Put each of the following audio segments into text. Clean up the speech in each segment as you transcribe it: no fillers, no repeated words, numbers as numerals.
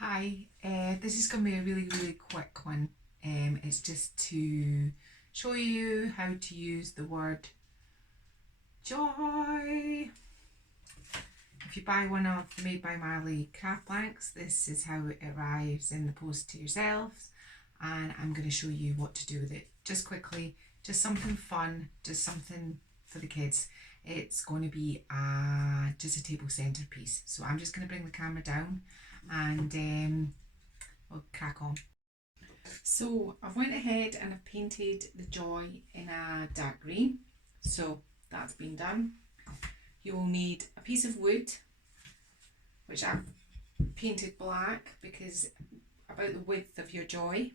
Hi, this is going to be a really quick one. It's just to show you how to use the word joy. If you buy one of the Made by Marley craft blanks, this is how it arrives in the post to yourselves, and I'm going to show you what to do with it. Just quickly, just something fun, just something for the kids. It's going to be just a table centerpiece. So I'm just going to bring the camera down and we'll crack on. So I've went ahead and I've painted the joy in a dark green. So that's been done. You will need a piece of wood, which I've painted black because about the width of your joy.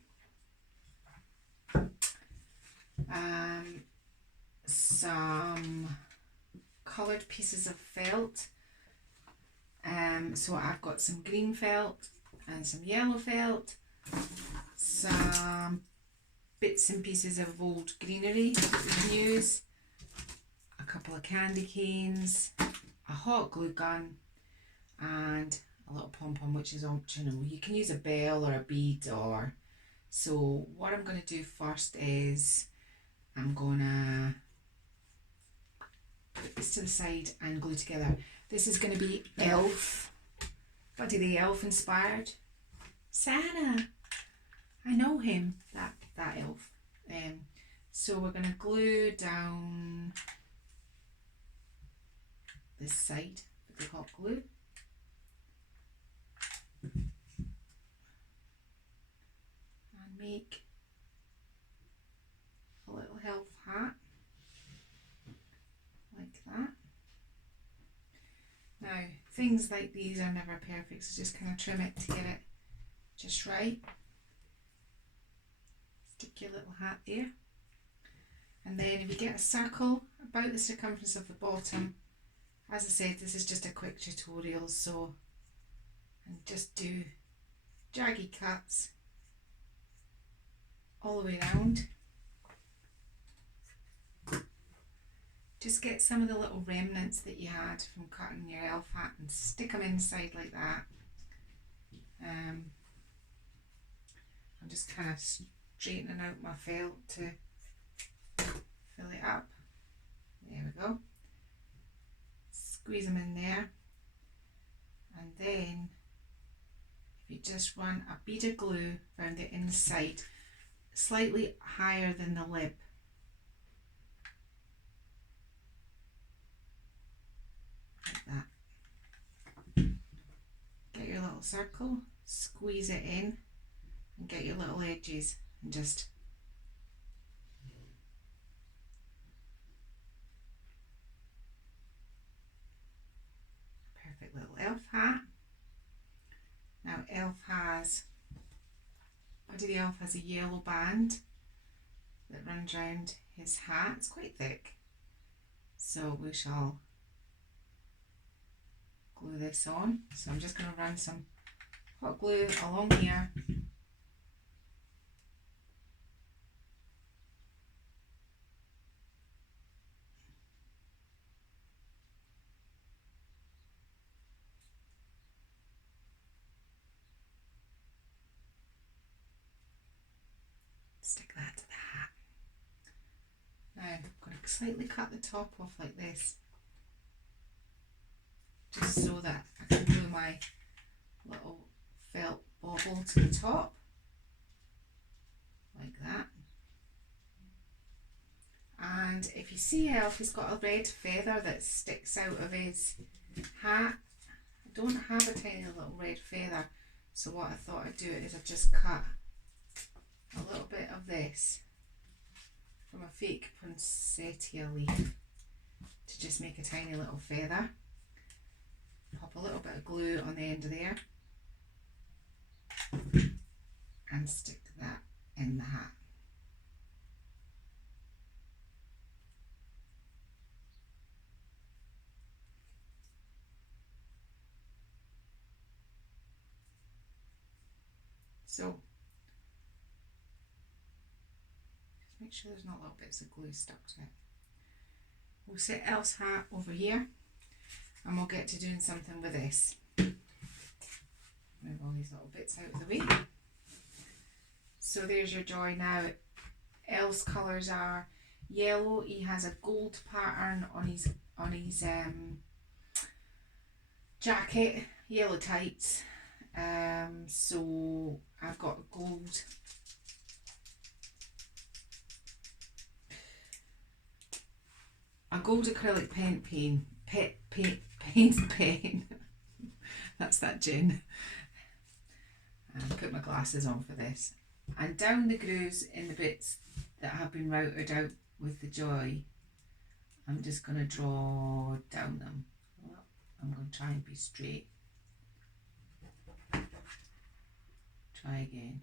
Some coloured pieces of felt. So I've got some green felt and some yellow felt, some bits and pieces of old greenery that we can use, a couple of candy canes, a hot glue gun, and a little pom-pom, which is optional. You can use a bell or a bead or... So what I'm going to do first is I'm going to put this to the side and glue together. This is going to be elf. Buddy the elf inspired. Santa. I know him, that elf. So we're going to glue down this side with the hot glue. And make a little elf hat. Like that. Now, things like these are never perfect, so just kind of trim it to get it just right. Stick your little hat there. And then if you get a circle about the circumference of the bottom, as I said, this is just a quick tutorial, so, and just do jaggy cuts all the way around. Just get some of the little remnants that you had from cutting your elf hat and stick them inside like that. I'm just kind of straightening out my felt to fill it up. There we go. Squeeze them in there. And then if you just run a bead of glue around the inside, slightly higher than the lip. Like that. Get your little circle, squeeze it in, and get your little edges and just perfect little elf hat. Now Buddy the elf has a yellow band that runs around his hat. It's quite thick, so we shall glue this on. So I'm just going to run some hot glue along here. Stick that to the hat. Now I'm going to slightly cut the top off like this, just so that I can glue my little felt bauble to the top, like that. And if you see Elf, he's got a red feather that sticks out of his hat. I don't have a tiny little red feather, so what I thought I'd do is I've just cut a little bit of this from a fake poinsettia leaf to just make a tiny little feather. Pop a little bit of glue on the end of there and stick that in the hat. So just make sure there's not little bits of glue stuck to it. We'll set Elf's hat over here and we'll get to doing something with this. Move all these little bits out of the way. So there's your joy now. Elle's colours are yellow. He has a gold pattern on his jacket, yellow tights. So I've got a gold acrylic paint pen. That's that gin. And put my glasses on for this. And down the grooves in the bits that have been routed out with the joy, I'm just going to draw down them. I'm going to try and be straight. Try again.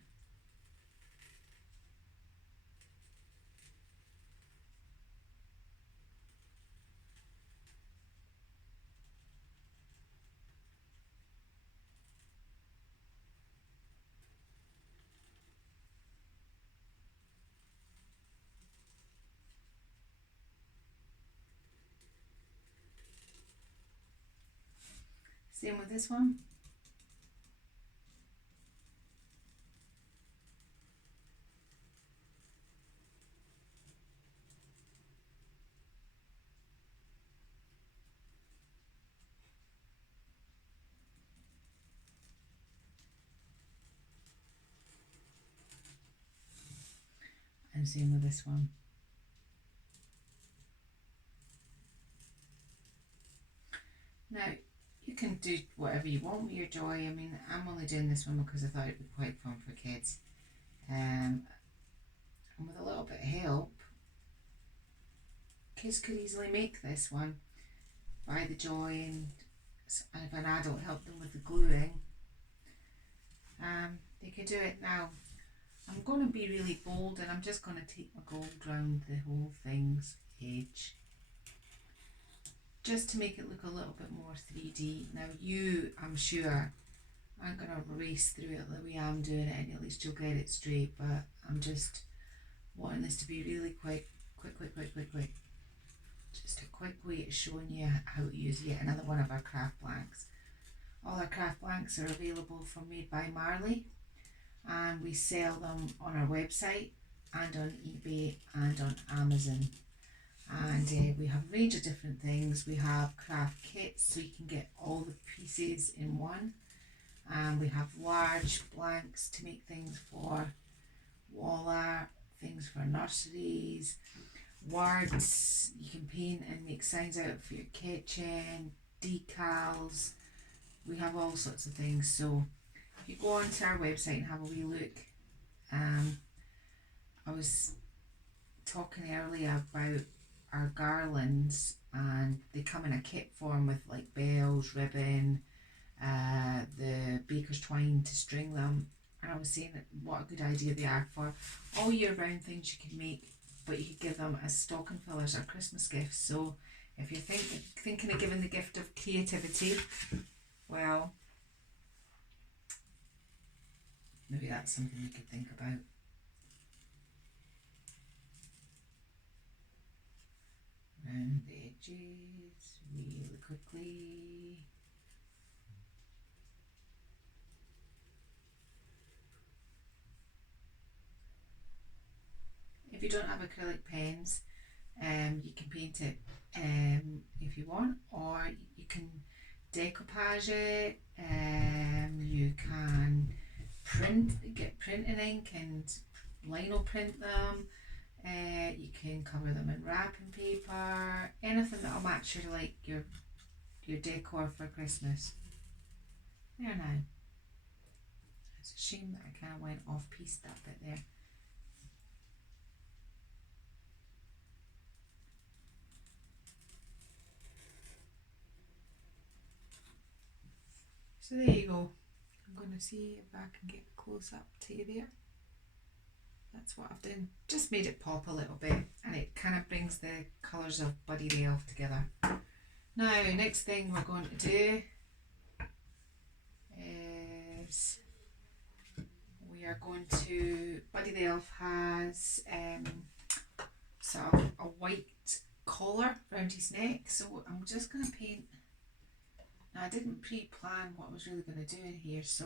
Same with this one. And same with this one. Now, you can do whatever you want with your joy. I mean, I'm only doing this one because I thought it'd be quite fun for kids. And with a little bit of help, kids could easily make this one by the joy, and if an adult helped them with the gluing, they could do it. Now, I'm going to be really bold, and I'm just going to take my gold round the whole thing's edge, just to make it look a little bit more 3D. Now you, I'm sure, aren't going to race through it the way I'm doing it, and at least you'll get it straight, but I'm just wanting this to be really quick. Just a quick way of showing you how to use yet another one of our craft blanks. All our craft blanks are available from Made by Marley, and we sell them on our website and on eBay and on Amazon. And we have a range of different things. We have craft kits, so you can get all the pieces in one. And we have large blanks to make things for wall art, things for nurseries, words you can paint and make signs out for your kitchen, decals. We have all sorts of things. So if you go onto our website and have a wee look, I was talking earlier about our garlands, and they come in a kit form with like bells, ribbon, the baker's twine to string them. And I was saying that what a good idea they are for all year round things you can make, but you could give them as stocking fillers or Christmas gifts. So if you're thinking of giving the gift of creativity, well, maybe that's something you could think about. Round the edges really quickly. If you don't have acrylic pens, you can paint it if you want, or you can decoupage it. You can get printing ink and lino print them. You can cover them in wrapping paper, anything that'll match your decor for Christmas. There now. It's a shame that I kind of went off piece that bit there. So there you go. I'm going to see if I can get close up to you there. That's what I've done. Just made it pop a little bit, and it kind of brings the colours of Buddy the Elf together. Now, next thing we're going to do is we are going to, Buddy the Elf has sort of a white collar around his neck, so I'm just going to paint. Now, I didn't pre-plan what I was really going to do in here, so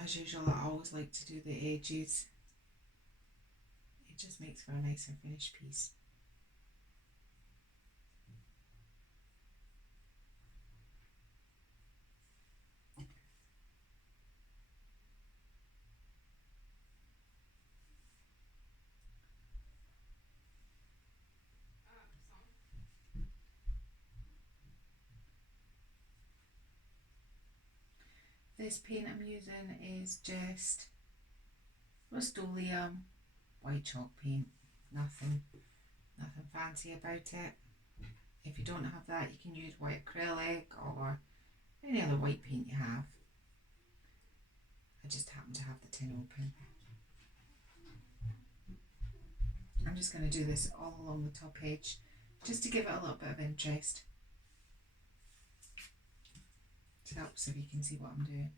as usual, I always like to do the edges. It just makes for a nicer finished piece. This paint I'm using is just Rust-Oleum white chalk paint. Nothing fancy about it. If you don't have that, you can use white acrylic or any other white paint you have. I just happen to have the tin open. I'm just going to do this all along the top edge just to give it a little bit of interest. It helps if you can see what I'm doing.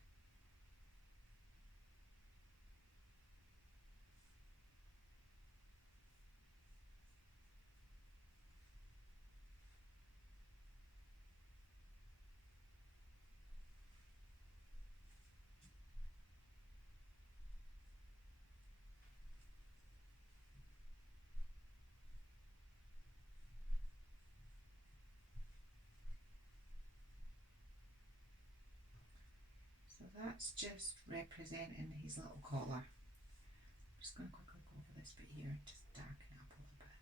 So that's just representing his little collar. I'm just going to quickly go over this bit here and just darken it up a little bit.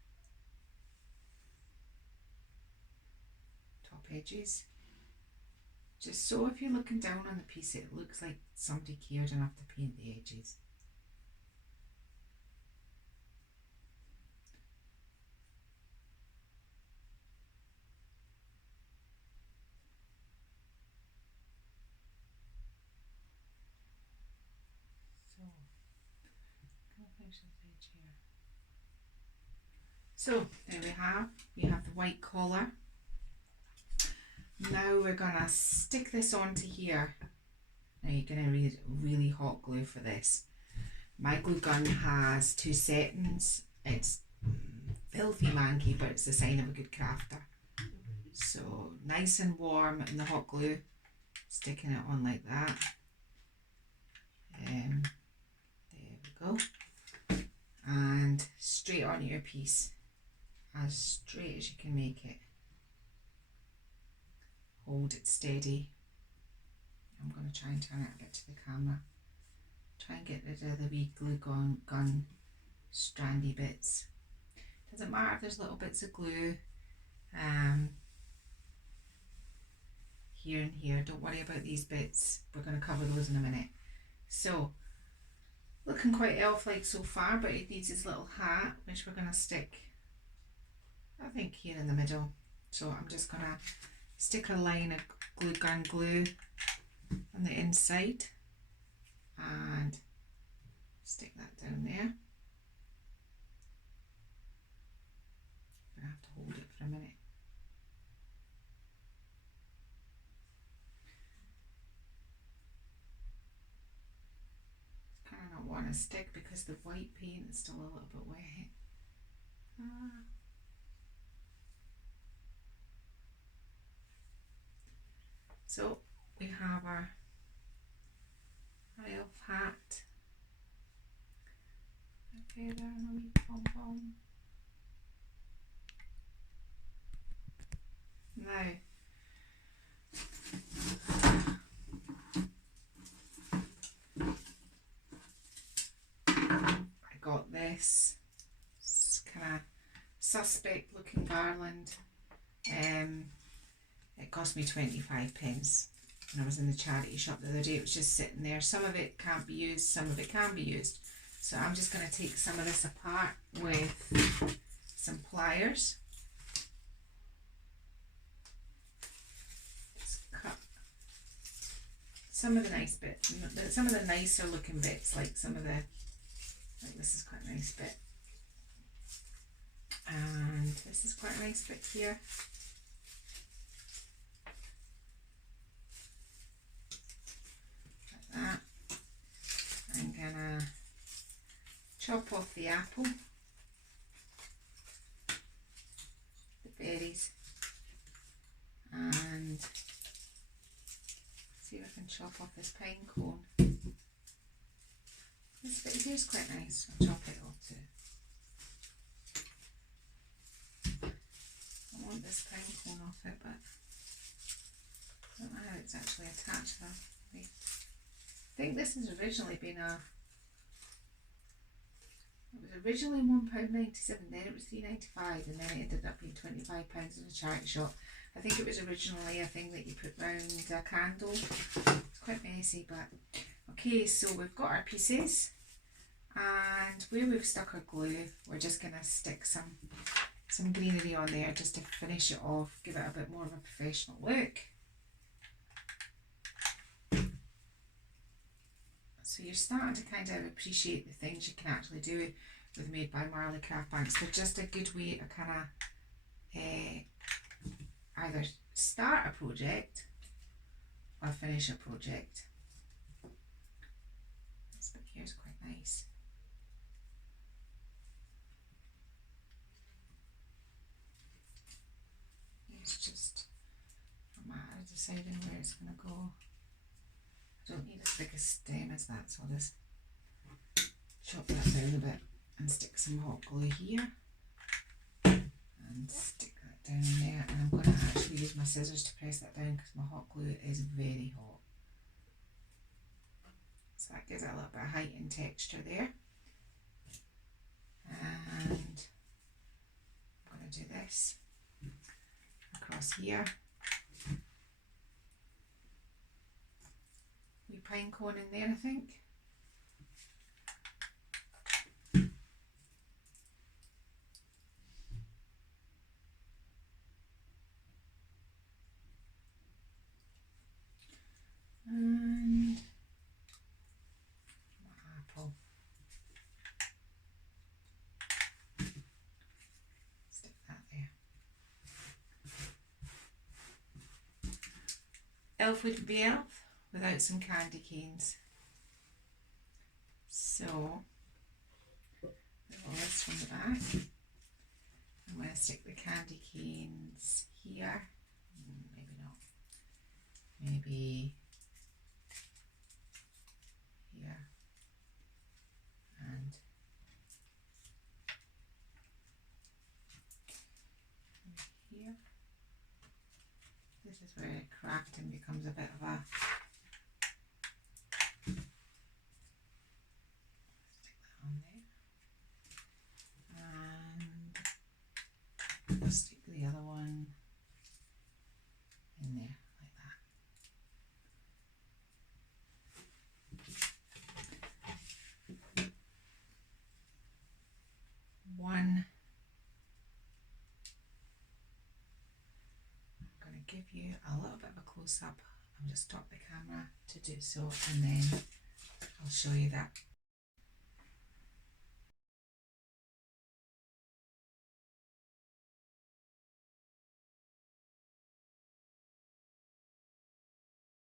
Top edges. Just so if you're looking down on the piece, it looks like somebody cared enough to paint the edges. So there we have the white collar. Now we're gonna stick this onto here. Now you're gonna need really hot glue for this. My glue gun has 2 settings. It's filthy manky, but it's the sign of a good crafter. So nice and warm in the hot glue, sticking it on like that. There we go. And straight onto your piece, as straight as you can make it. Hold it steady. I'm going to try and turn it a bit to the camera. Try and get rid of the wee glue gun strandy bits. Doesn't matter if there's little bits of glue here and here. Don't worry about these bits. We're going to cover those in a minute. So, looking quite elf-like so far, but it needs his little hat, which we're going to stick, I think, here in the middle. So I'm just going to stick a line of glue gun glue on the inside and stick that down there. I'm going to have to hold it for a minute. It's kind of not wanting to stick because the white paint is still a little bit wet. So we have our elf hat. Okay, there, and a wee pom-pom. Now, I got this kind of suspect looking garland. It cost me 25 pence when I was in the charity shop the other day. It was just sitting there. Some of it can't be used, some of it can be used. So I'm just going to take some of this apart with some pliers. Just cut some of the nice bits, some of the nicer looking bits, like some of the, like this is quite a nice bit. And this is quite a nice bit here. the apple, the berries, and see if I can chop off this pine cone. This bit here is quite nice. I'll chop it off too. I want this pine cone off it, but I don't know how it's actually attached there. I think this has originally been it was originally £1.97, then it was £3.95, and then it ended up being £25 in a charity shop. I think it was originally a thing that you put round a candle. It's quite messy, but okay, so we've got our pieces, and where we've stuck our glue, we're just going to stick some greenery on there just to finish it off, give it a bit more of a professional look. So you're starting to kind of appreciate the things you can actually do with Made by Marley craft banks. They're just a good way to kind of either start a project or finish a project. This bit here is quite nice. It's just a matter of deciding where it's going to go. I don't need as big a stem as that, so I'll just chop that down a bit and stick some hot glue here and stick that down in there, and I'm going to actually use my scissors to press that down because my hot glue is very hot. So that gives it a little bit of height and texture there. And I'm going to do this across here. Wee pine cone in there, I think. And my apple. Stick that there. Elf wouldn't be elf without some candy canes. So, this from the back. I'm going to stick the candy canes here. Maybe not. Maybe here. And here. This is where crafting becomes a bit of a stick the other one in there like that. One. I'm going to give you a little bit of a close up. I'll just stop the camera to do so, and then I'll show you that